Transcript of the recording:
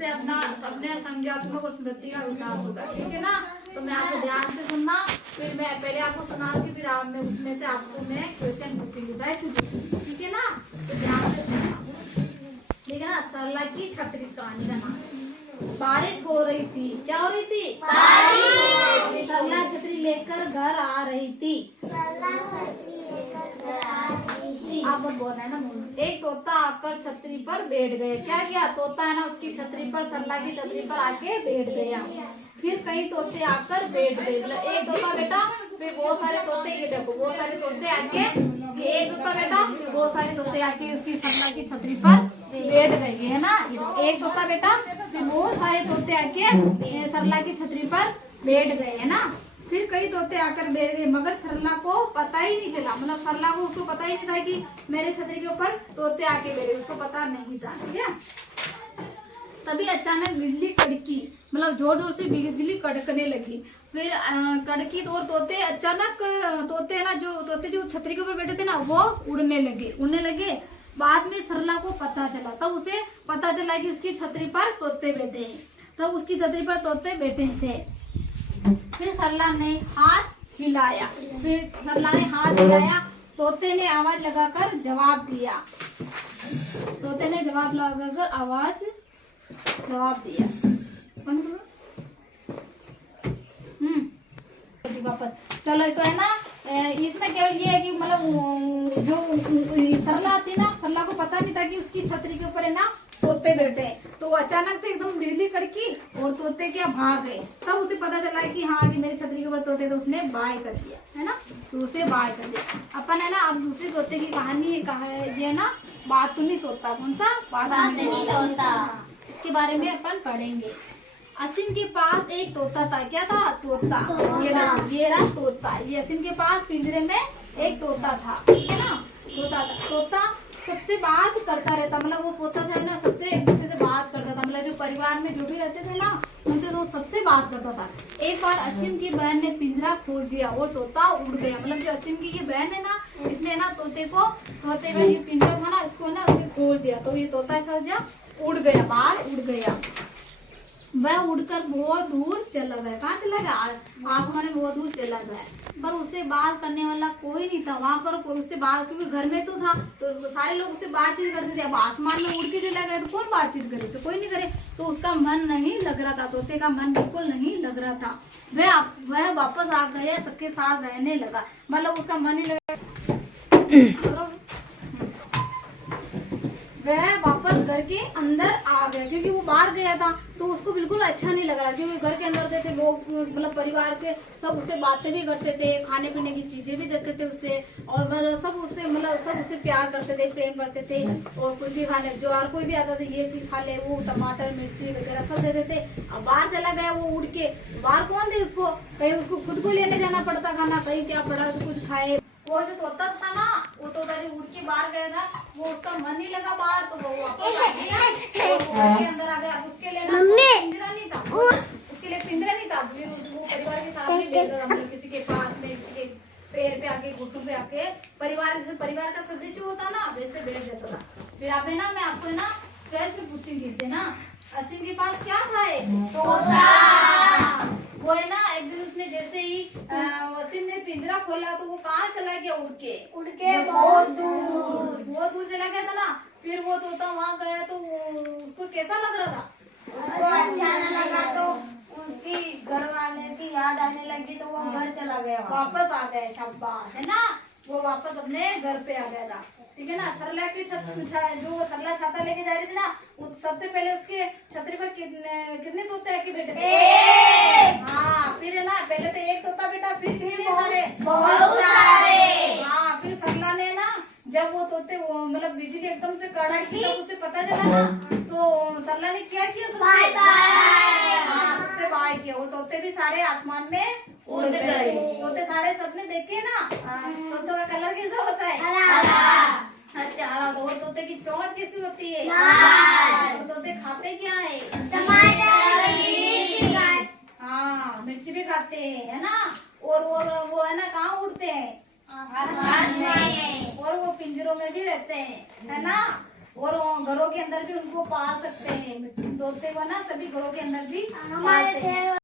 इससे अपना अपने संज्ञात्मक और स्मृति का विकास होगा। ठीक है ना, तो मैं आपको ध्यान से सुनना, फिर मैं पहले आपको सुनाऊंगी, फिर आप में उसमें से आपको मैं क्वेश्चन पूछूंगी। राइट, ठीक है ना, तो ध्यान से सुनना। ठीक है ना, सरला की छतरी कहानी का नाम। बारिश हो रही थी। क्या हो रही थी? बारिश। सरला छतरी लेकर घर आ रही थी। आप बोल रहे हैं ना। एक तोता आकर छतरी पर बैठ गए। क्या किया? तोता है ना, उसकी छतरी पर, सरला की छतरी पर आके बैठ गया। फिर कई तोते आकर बैठ गए। मतलब एक तोता बेटा, फिर बहुत सारे तोते, ये देखो बहुत सारे तोते आके, ये एक तोता बेटा, फिर बहुत सारे तोते आके उसकी सरला की छतरी पर बैठ गए, है ना। एक तोता बेटा, फिर बहुत सारे तोते आके सरला की छतरी पर बैठ गए, है ना। फिर कई तोते आकर बैठ गए, मगर सरला को पता ही नहीं चला। मतलब सरला को, उसको पता ही नहीं था कि मेरे छतरी के ऊपर तोते आके बैठे, उसको पता नहीं था। ठीक है, तभी अचानक बिजली कड़की, मतलब जोर जोर से बिजली कड़कने लगी। फिर कड़की और तोते अचानक, तोते है ना, जो तोते जो छतरी के ऊपर बैठे थे ना, वो उड़ने लगे। बाद में सरला को पता चला, तब उसे पता चला कि उसकी छतरी पर तोते बैठे हैं। तब उसकी छतरी पर तोते बैठे थे। फिर सरला ने हाथ हिलाया। तोते ने आवाज लगाकर जवाब दिया। वापस चलो, तो है ना, इसमें केवल ये है कि मतलब जो सरला थी ना, सरला को पता नहीं था कि उसकी छतरी के ऊपर है ना तोते बैठे। तो अचानक से एकदम बिजली कड़की और तोते क्या भाग गए। तब उसे पता चला कि हाँ, कि मेरी छतरी के ऊपर तोते, तो उसने बाय कर दिया, है ना। तो उसे बाय कर दिया। अपन है ना, अब दूसरे तोते की कहानी ये ना, बातुनी तोता। कौन सा? बातुनी तोता। इसके बारे में अपन पढ़ेंगे। असीम के पास एक तोता था। क्या था? तोता। ये रहा तोता। ये असीम के पास पिंजरे में एक तोता था। ठीक है ना, तोता सबसे बात करता रहता। मतलब वो तोता था ना, सबसे एक दूसरे से बात करता था। मतलब जो परिवार में जो भी रहते थे ना, उनसे तो सबसे बात करता था। एक बार असीम की बहन ने पिंजरा खोल दिया और तोता उड़ गया। मतलब जो असीम की ये बहन है ना, इसने ना तोते का ये पिंजरा था ना, इसको ना उसने खोल दिया। तो ये तोता उड़ गया, बाहर उड़ गया। वह उड़कर बहुत दूर चला गया। कहाँ चला गया? आसमान में बहुत दूर चला गया। पर उससे बात करने वाला कोई नहीं था वहां पर। उससे बात, क्योंकि घर में तो था, तो सारे लोग उससे बातचीत करते थे। अब आसमान में उड़ के चला गया तो कौन बातचीत करे? तो कोई नहीं करे। तो उसका मन नहीं लग रहा था, तोते का मन बिल्कुल नहीं लग रहा था। वह वापस आ गया, सबके साथ रहने लगा। मतलब उसका मन ही लगा। वह वापस घर के अंदर आ गया, क्योंकि वो बाहर गया था तो उसको बिल्कुल अच्छा नहीं लग रहा। क्योंकि घर के अंदर थे लोग, मतलब परिवार के सब उससे बातें भी करते थे, खाने पीने की चीजें भी देते थे उससे, और सब उससे प्यार करते थे, प्रेम करते थे। और कुछ भी खाने, जो और कोई भी आता था, ये चीज खा ले, वो टमाटर मिर्ची वगैरह सब देते थे। अब बाहर चला गया वो उड़ के। बाहर कौन थे उसको? कहीं उसको खुद को लेने जाना पड़ता खाना, कहीं क्या पड़ा तो कुछ खाए। वो जो तोता था ना, वो तोता जो उड़ के बाहर गया था, वो उसका मन नहीं लगा बाहर, तो वो वापस आ गया और वो घर के अंदर आ गया। उसके लिए ना पिंजरा नहीं था, उसके लिए पिंजरा नहीं था। वो परिवार के साथ नहीं रहता था, मतलब किसी के पास में, किसी के पैर पे आके, घुटनों पे आके, परिवार का सदस्य होता ना, वैसे बैठ जाता था। फिर आप है ना, मैं आपको है ना प्रश्न पूछूंगी इससे ना। असीम के पास क्या था? तोता। वो है ना, एक दिन उसने जैसे ही असीम ने पिंजरा खोला तो वो कहाँ चला गया? उड़ के बहुत दूर चला गया था ना। फिर वो तोता वहाँ गया तो उसको कैसा लग रहा था? उसको अच्छा न लगा, तो उसकी घर वाले की याद आने लगी, तो वो घर चला गया, वापस आ गया। शाबाश, है ना, वो वापस अपने घर पे आ गया था। ठीक है ना। सरला की जो सरला छाता लेके जा रही थी ना, सबसे पहले उसके छतरी पर कितने तोते आके बैठे थे? हाँ, फिर है ना, पहले तो एक तोता बेटा, फिर कितने सारे? बहुत सारे। हाँ, फिर सरला ने ना, जब वो तोते, वो मतलब बिजली एकदम से कड़की, तब उसे पता चला ना, तो सरला ने क्या किया? सबसे बाय किया। वो तोते भी सारे आसमान में उड़ गए। तोते सारे सबने देखे ना, तोतों का कलर कैसा होता है? हरा। अच्छा, हरा। तो तोते की चोंच कैसी होती है? लाल। और तोते खाते क्या है? टमाटर, हाँ, मिर्ची भी खाते हैं, है ना। और वो है ना, कहाँ उड़ते हैं? आसमान में। और वो पिंजरों में भी रहते हैं, है ना। और घरों के अंदर भी उनको पाल सकते हैं, तोते को ना सभी घरों के अंदर भी हमारे पालते हैं।